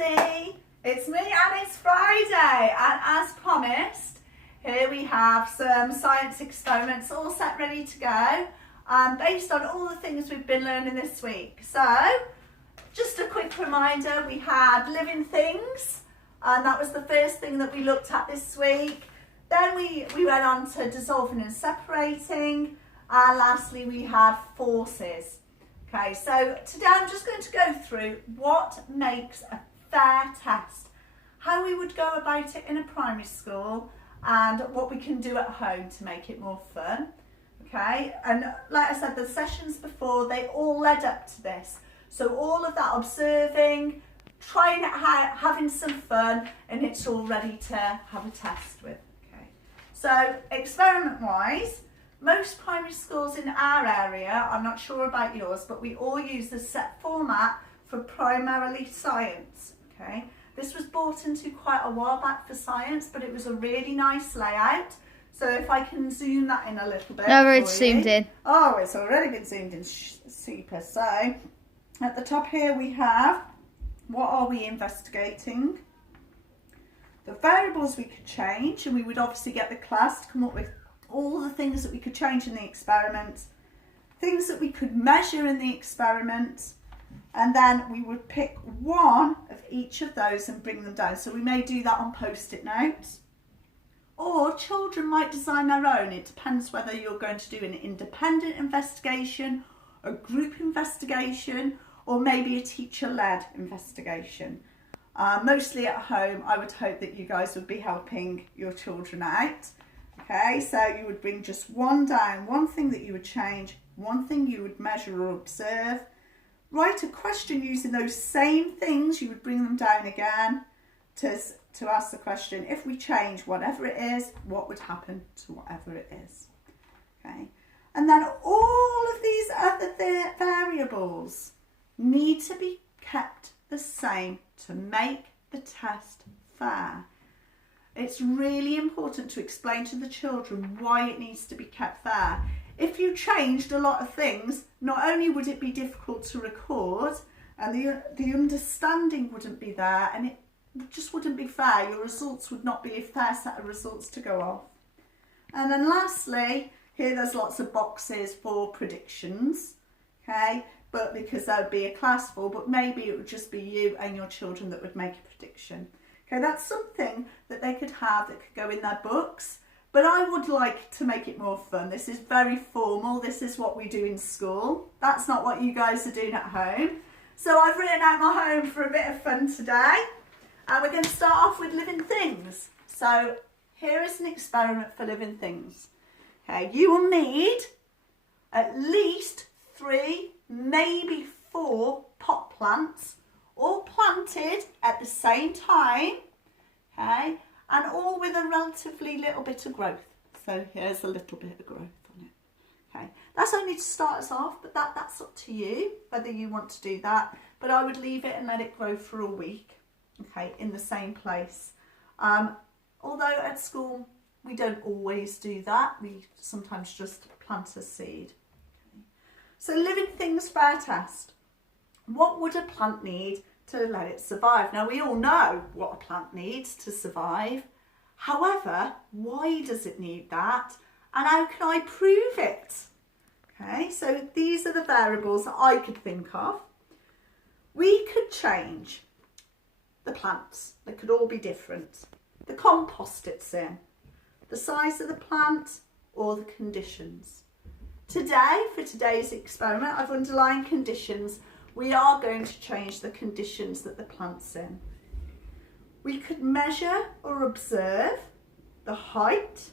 everybody, it's me and it's Friday, and as promised, here we have some science experiments all set ready to go, based on all the things we've been learning this week. So, just a quick reminder, we had living things, and that was the first thing that we looked at this week. Then we went on to dissolving and separating, and lastly we had forces. Okay, so today I'm just going to go through what makes a fair test, how we would go about it in a primary school, and what we can do at home to make it more fun. Okay, and like I said, the sessions before, they all led up to this. So all of that observing, trying it out, having some fun, and it's all ready to have a test with. Okay, so experiment-wise, most primary schools in our area, I'm not sure about yours, but we all use the set format for primarily science. Okay, this was bought into quite a while back for science, but it was a really nice layout. So if I can zoom that in a little bit. No, it's zoomed in. Oh, it's already been zoomed in, super. So at the top here we have, what are we investigating? The variables we could change, and we would obviously get the class to come up with all the things that we could change in the experiment, things that we could measure in the experiment, and then we would pick one of each of those and bring them down. So we may do that on post-it notes, or children might design their own. It depends whether you're going to do an independent investigation, a group investigation, or maybe a teacher-led investigation. Mostly at home, I would hope that you guys would be helping your children out. Okay, so you would bring just one down, one thing that you would change, one thing you would measure or observe. Write a question using those same things, you would bring them down again to ask the question, if we change whatever it is, what would happen to whatever it is? Okay, and then all of these other variables need to be kept the same to make the test fair. It's really important to explain to the children why it needs to be kept fair. If you changed a lot of things, not only would it be difficult to record, and the understanding wouldn't be there, and it just wouldn't be fair. Your results would not be a fair set of results to go off. And then lastly, here there's lots of boxes for predictions, okay? But because there would be a class full, but maybe it would just be you and your children that would make a prediction. Okay, that's something that they could have that could go in their books, but I would like to make it more fun. This is very formal. This is what we do in school. That's not what you guys are doing at home. So I've written out my home for a bit of fun today, and we're going to start off with living things. So here is an experiment for living things. Okay, you will need at least 3, maybe 4 pot plants, all planted at the same time, okay, and all with a relatively little bit of growth. So here's a little bit of growth on it. Okay, that's only to start us off, but that's up to you whether you want to do that. But I would leave it and let it grow for a week, okay, in the same place. Although at school we don't always do that, we sometimes just plant a seed. Okay. So living things fair test. What would a plant need to let it survive? Now we all know what a plant needs to survive. However, why does it need that? And how can I prove it? Okay, so these are the variables that I could think of. We could change the plants. They could all be different. The compost it's in, the size of the plant, or the conditions. Today, for today's experiment, I've underlined conditions. We are going to change the conditions that the plant's in. We could measure or observe the height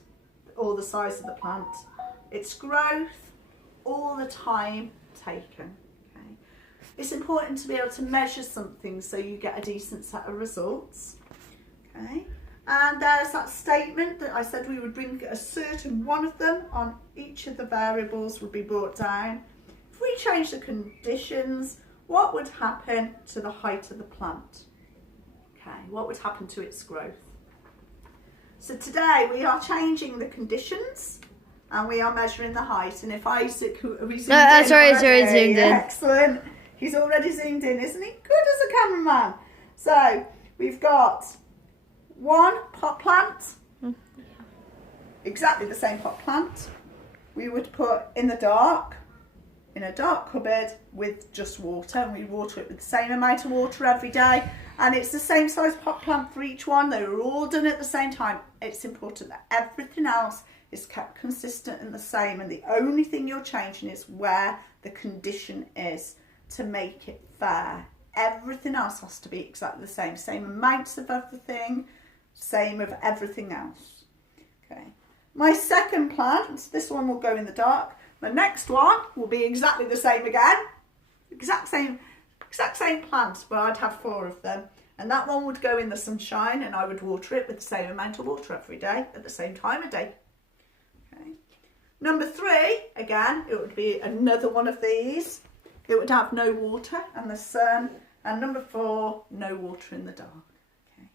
or the size of the plant, its growth, all the time taken. Okay. It's important to be able to measure something so you get a decent set of results. Okay. And there's that statement that I said we would bring a certain one of them on each of the variables would be brought down. If we change the conditions, what would happen to the height of the plant? Okay, what would happen to its growth? So today we are changing the conditions and we are measuring the height. And if Isaac, sorry, zoomed in. Excellent. He's already zoomed in, isn't he? Good as a cameraman. So we've got one pot plant, exactly the same pot plant. We would put in the dark, in a dark cupboard with just water, and we water it with the same amount of water every day, and it's the same size pot plant for each one. They were all done at the same time. It's important that everything else is kept consistent and the same, and the only thing you're changing is where the condition is to make it fair. Everything else has to be exactly the same amounts of everything, same of everything else. Okay, my second plant, this one will go in the dark. The next one will be exactly the same again, exact same plants, but I'd have 4 of them, and that one would go in the sunshine, and I would water it with the same amount of water every day at the same time of day. Okay. Number 3, again, it would be another one of these. It would have no water and the sun, and number 4, no water in the dark. Okay.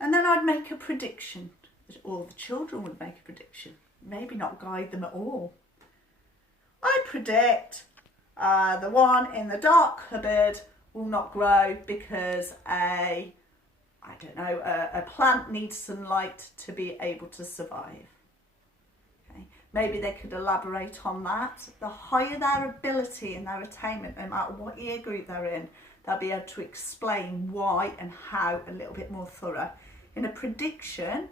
And then I'd make a prediction, or the children would make a prediction, maybe not guide them at all. I predict the one in the dark cupboard will not grow because a plant needs sunlight to be able to survive. Okay. Maybe they could elaborate on that. The higher their ability and their attainment, no matter what year group they're in, they'll be able to explain why and how a little bit more thorough. In a prediction,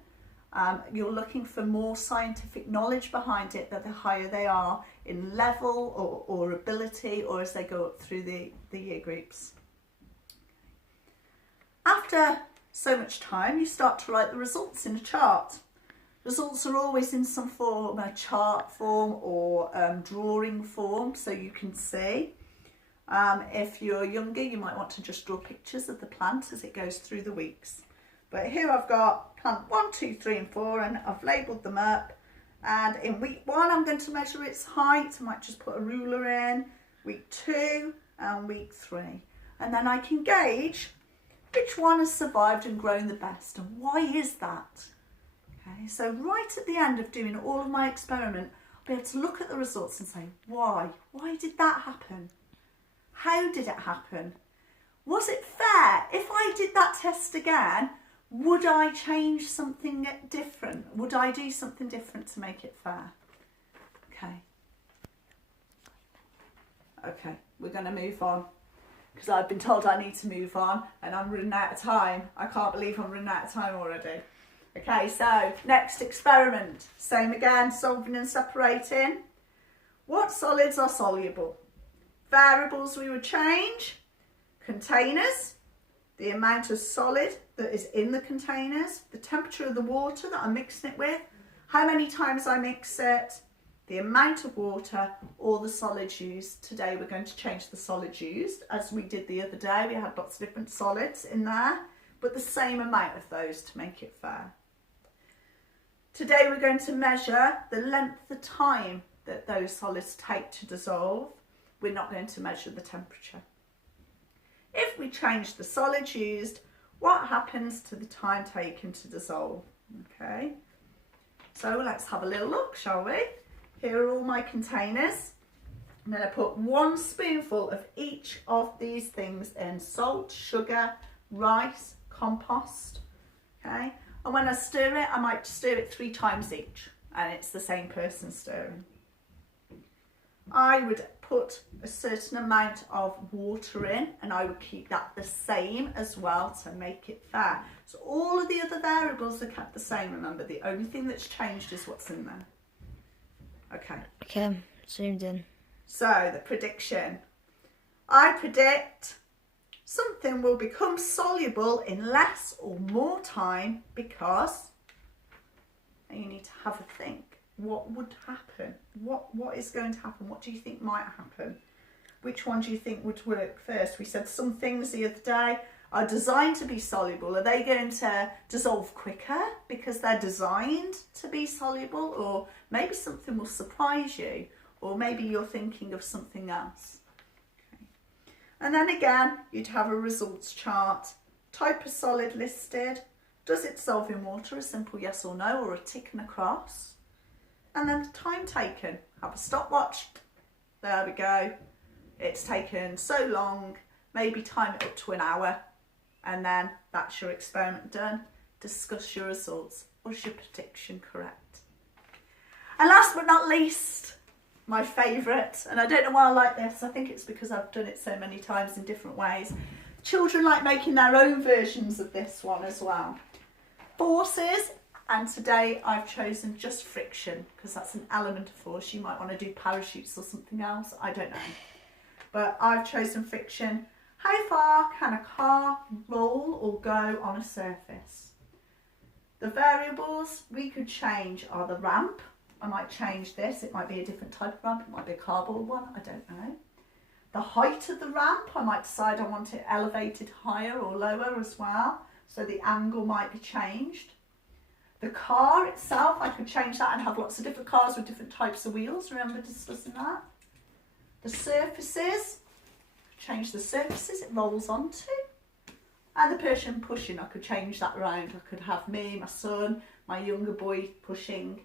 you're looking for more scientific knowledge behind it, that the higher they are in level or ability, or as they go up through the year groups. After so much time, you start to write the results in a chart. Results are always in some form, a chart form or drawing form, so you can see. If you're younger, you might want to just draw pictures of the plant as it goes through the weeks. But here I've got plant 1, 2, 3 and 4, and I've labelled them up. And in week 1, I'm going to measure its height. I might just put a ruler in. Week 2 and week 3. And then I can gauge which one has survived and grown the best, and why is that? Okay, so right at the end of doing all of my experiment, I'll be able to look at the results and say, why? Why did that happen? How did it happen? Was it fair? If I did that test again, would I change something different? Would I do something different to make it fair? Okay, we're going to move on, because I've been told I need to move on and I'm running out of time. I can't believe I'm running out of time already. Okay, so next experiment. Same again, solving and separating. What solids are soluble? Variables we would change. Containers, the amount of solid that is in the containers, the temperature of the water that I'm mixing it with, how many times I mix it, the amount of water, or the solids used. Today we're going to change the solids used, as we did the other day. We had lots of different solids in there, but the same amount of those to make it fair. Today we're going to measure the length of time that those solids take to dissolve. We're not going to measure the temperature. If we change the solids used, what happens to the time taken to dissolve? Okay, so let's have a little look, shall we? Here are all my containers. I'm going to put 1 spoonful of each of these things in: salt, sugar, rice, compost. Okay, and when I stir it, I might stir it 3 times each, and it's the same person stirring. I would put a certain amount of water in, and I would keep that the same as well to make it fair. So all of the other variables are kept the same, remember. The only thing that's changed is what's in there. Okay, zoomed in. So the prediction. I predict something will become soluble in less or more time because, and you need to have a think. What would happen? What is going to happen? What do you think might happen? Which one do you think would work first? We said some things the other day are designed to be soluble. Are they going to dissolve quicker because they're designed to be soluble? Or maybe something will surprise you, or maybe you're thinking of something else. Okay. And then again, you'd have a results chart. Type of solid listed. Does it dissolve in water? A simple yes or no, or a tick and a cross. And then the time taken. Have a stopwatch. There we go. It's taken so long. Maybe time it up to an hour. And then that's your experiment done. Discuss your results. Was your prediction correct? And last but not least, my favourite, and I don't know why I like this, I think it's because I've done it so many times in different ways. Children like making their own versions of this one as well. Forces, and today I've chosen just friction because that's an element of force. You might want to do parachutes or something else, I don't know. But I've chosen friction. How far can a car roll or go on a surface? The variables we could change are the ramp. I might change this, it might be a different type of ramp, it might be a cardboard one, I don't know. The height of the ramp, I might decide I want it elevated higher or lower as well, so the angle might be changed. The car itself, I could change that and have lots of different cars with different types of wheels, remember discussing that. The surfaces, change the surfaces it rolls onto. And the person pushing, I could change that around. I could have me, my son, my younger boy pushing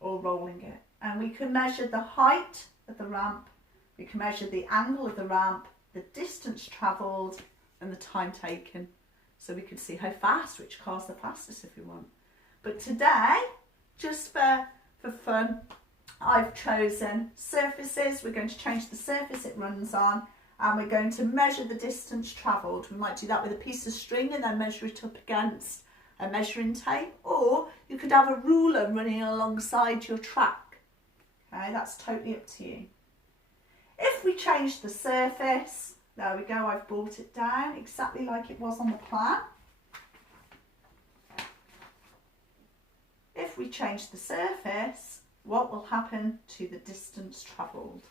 or rolling it. And we can measure the height of the ramp, we can measure the angle of the ramp, the distance travelled and the time taken. So we can see how fast, which car's the fastest if we want. But today, just for fun, I've chosen surfaces. We're going to change the surface it runs on and we're going to measure the distance travelled. We might do that with a piece of string and then measure it up against a measuring tape, or you could have a ruler running alongside your track. Okay, that's totally up to you. If we change the surface, there we go, I've brought it down exactly like it was on the plan. If we change the surface, what will happen to the distance travelled?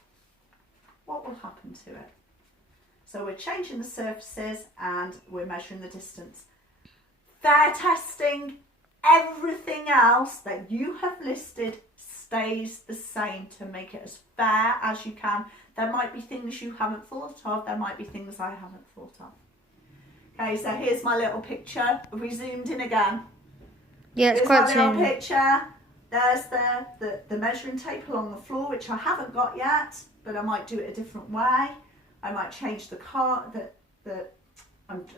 What will happen to it? So we're changing the surfaces and we're measuring the distance. Fair testing, everything else that you have listed stays the same to make it as fair as you can. There might be things you haven't thought of, there might be things I haven't thought of. Okay, so here's my little picture. Have we zoomed in again? Yeah, it's here's quite my little soon. picture. There's the measuring tape along the floor, which I haven't got yet, but I might do it a different way. I might change the car,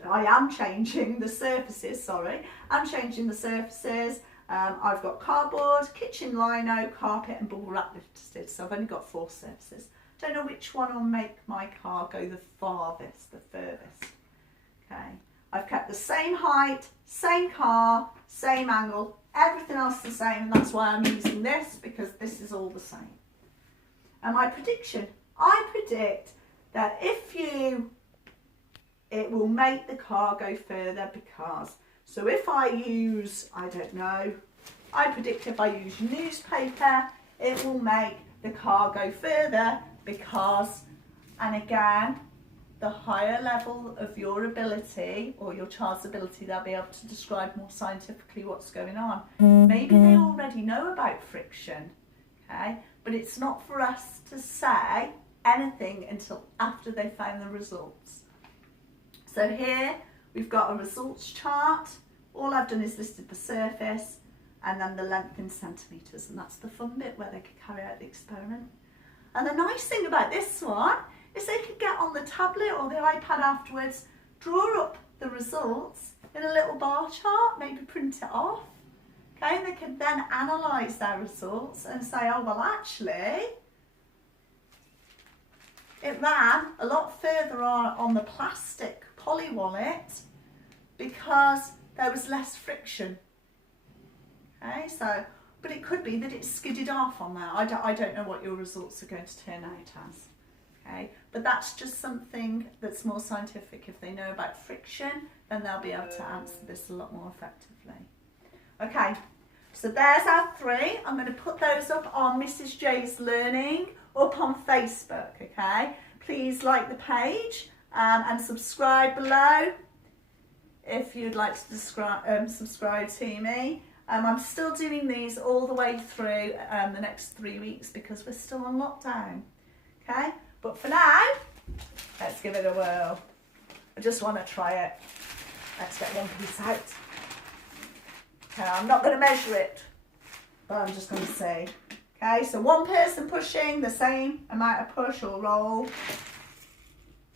I am changing the surfaces, sorry. I'm changing the surfaces. I've got cardboard, kitchen lino, carpet and bubble wrap listed, so I've only got 4 surfaces. Don't know which one will make my car go the farthest, the furthest. Okay, I've kept the same height, same car, same angle, everything else the same, and that's why I'm using this, because this is all the same. And my prediction, I predict that it will make the car go further because, so if I use, I don't know, I predict if I use newspaper, it will make the car go further because, and again, the higher level of your ability or your child's ability, they'll be able to describe more scientifically what's going on. Maybe they already know about friction, okay? But it's not for us to say anything until after they found the results. So here we've got a results chart. All I've done is listed the surface and then the length in centimetres, and that's the fun bit where they could carry out the experiment. And the nice thing about this one is they could get on the tablet or the iPad afterwards, draw up the results in a little bar chart, maybe print it off. Okay, and they could then analyse their results and say, oh well actually, it ran a lot further on the plastic poly wallet because there was less friction. Okay, so, but it could be that it skidded off on that. I don't know what your results are going to turn out as. Okay, but that's just something that's more scientific. If they know about friction, then they'll be able to answer this a lot more effectively. Okay, so there's our 3. I'm going to put those up on Mrs. J's Learning up on Facebook, okay? Please like the page and subscribe below if you'd like to subscribe to me. I'm still doing these all the way through the next 3 weeks because we're still on lockdown, okay? But for now, let's give it a whirl. I just want to try it. Let's get one piece out. Okay, I'm not going to measure it, but I'm just going to see. Okay, so one person pushing the same amount of push or roll.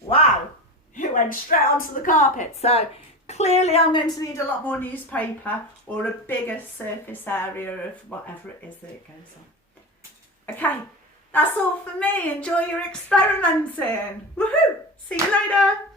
Wow, it went straight onto the carpet. So Clearly I'm going to need a lot more newspaper or a bigger surface area of whatever it is that it goes on. Okay, that's all for me. Enjoy your experimenting. Woohoo! See you later.